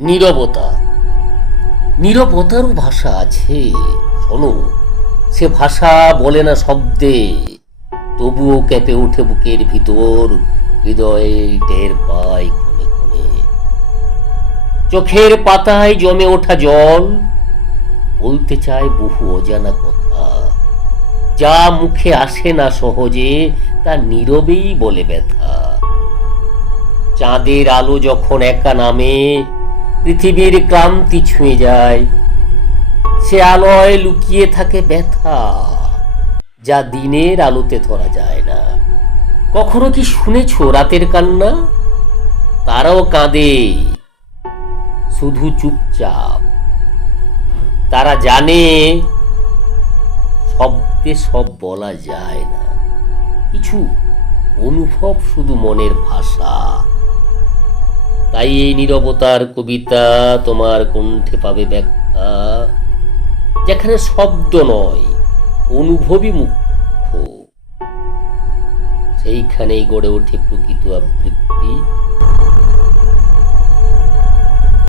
নীরবতা। নীরবতারও ভাষা আছে, শোনো। সে ভাষা বলে না শব্দে, তবুও কেঁপে ওঠে বুকের ভিতর, হৃদয়ে টের পায় চোখের পাতায় জমে ওঠা জল, বলতে চায় বহু অজানা কথা। যা মুখে আসে না সহজে, তা নীরবেই বলে ব্যথা। চাঁদের আলো যখন একা নামে পৃথিবীর ক্লান্তি ছুঁয়ে যায়। সে আলোয় লুকিয়ে থাকে ব্যথা, যা দিনের আলোতে ধরা যায় না। কখনো কি শুনেছ রাতের কান্না? তারাও কাঁদে, শুধু চুপচাপ। তারা জানে, শব্দে সব বলা যায় না। কিছু অনুভব শুধু মনের ভাষা। তাই এই নিরবতার কবিতা তোমার কণ্ঠে পাবে ব্যাখ্যা, যেখানে শব্দ নয়, অনুভবই মুখ্য। সেইখানেই গড়ে ওঠে প্রকৃত আবৃত্তি।